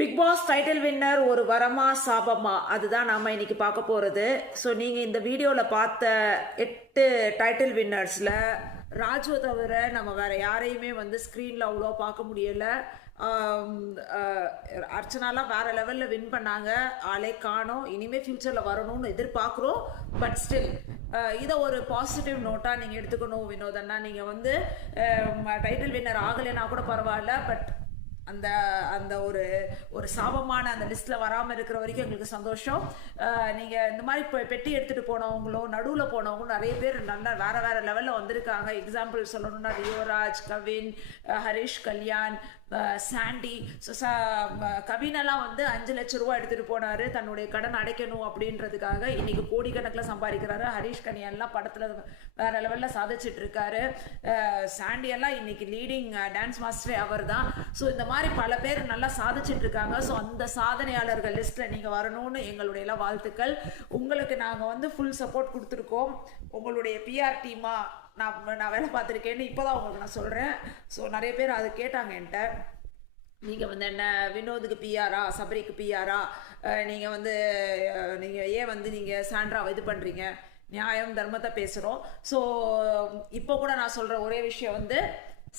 Big pass title winner ஒரு வரமா சாபமா அதுதான் நாம இன்னைக்கு பார்க்க போறது. ஸோ நீங்க இந்த வீடியோவில் பார்த்த 8 டைட்டில் வின்னர்ஸ்ல ராஜுவை தவிர நம்ம வேற யாரையுமே வந்து ஸ்க்ரீனில் அவ்வளோ பார்க்க முடியல. அர்ச்சனாலாம் வேற லெவலில் வின் பண்ணாங்க, ஆளே காணோம். இனிமேல் ஃப்யூச்சரில் வரணும்னு எதிர்பார்க்குறோம். பட் ஸ்டில் இதை ஒரு பாசிட்டிவ் நோட்டாக நீங்கள் எடுத்துக்கணும் வினோதன்னா. நீங்கள் வந்து டைட்டில் வின்னர் ஆகலைன்னா கூட பரவாயில்ல, பட் அந்த அந்த ஒரு ஒரு சாபமான அந்த லிஸ்ட்டில் வராமல் இருக்கிற வரைக்கும் எங்களுக்கு சந்தோஷம். நீங்கள் இந்த மாதிரி இப்போ பெட்டி எடுத்துகிட்டு போனவங்களும் நடுவில் போனவங்களும் நிறைய பேர் நல்லா வேறு வேறு லெவலில் வந்திருக்காங்க. எக்ஸாம்பிள் சொல்லணும்னா ரியோராஜ், கவின், ஹரிஷ், கல்யாண், சாண்டி. ஸோ கவினெல்லாம் வந்து 5 லட்ச ரூபா எடுத்துகிட்டு போனார் தன்னுடைய கடன் அடைக்கணும் அப்படின்றதுக்காக. இன்றைக்கி கோடிக்கணக்கில் சம்பாதிக்கிறாரு. ஹரிஷ் கல்யாண்லாம் படத்தில் வேறு லெவலில் சாதிச்சுட்டு இருக்காரு. சாண்டியெல்லாம் இன்னைக்கு லீடிங் டான்ஸ் மாஸ்டரே அவர் தான். ஸோ இந்த மாதிரி பல பேர் நல்லா சாதிச்சுட்டு இருக்காங்க. ஸோ அந்த சாதனையாளர்கள் லிஸ்ட்டில் நீங்கள் வரணும்னு எங்களுடைய எல்லாம் வாழ்த்துக்கள். உங்களுக்கு நாங்கள் வந்து ஃபுல் சப்போர்ட் கொடுத்துருக்கோம். உங்களுடைய பிஆர் டீமாக நான் வேலை பார்த்துருக்கேன்னு இப்போ தான் உங்களுக்கு நான் சொல்கிறேன். ஸோ நிறைய பேர் அது கேட்டாங்க என்கிட்ட, நீங்கள் வந்து என்ன வினோதுக்கு பிஆரா, சபரிக்கு பிஆரா, நீங்கள் வந்து நீங்கள் ஏன் வந்து நீங்கள் சாண்ட்ராவை இது பண்ணுறீங்க? நியாயம் தர்மத்தை பேசுகிறோம். ஸோ இப்போ கூட நான் சொல்கிற ஒரே விஷயம் வந்து,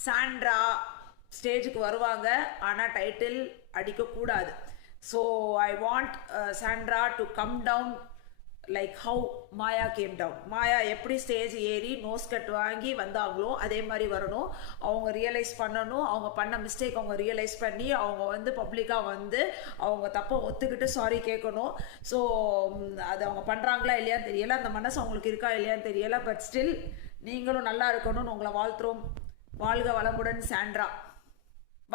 சாண்ட்ரா ஸ்டேஜுக்கு வருவாங்க, ஆனால் டைட்டில் அடிக்கக்கூடாது. So I want Sandra to come down like how Maya came down. Maya எப்படி ஸ்டேஜ் ஏறி நோஸ் கட் வாங்கி வந்தாங்களோ அதே மாதிரி வரணும். அவங்க ரியலைஸ் பண்ணணும், அவங்க பண்ண மிஸ்டேக் அவங்க ரியலைஸ் பண்ணி அவங்க வந்து பப்ளிக்காக வந்து அவங்க தப்பை ஒத்துக்கிட்டு சாரி கேட்கணும். ஸோ அது அவங்க பண்ணுறாங்களா இல்லையான்னு தெரியலை, அந்த மனசு அவங்களுக்கு இருக்கா இல்லையான்னு தெரியலை. பட் ஸ்டில் நீங்களும் நல்லா இருக்கணும்னு உங்களை வாழ்த்துறோம். வாழ்க வளமுடன் சாண்ட்ரா.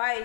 பாய்.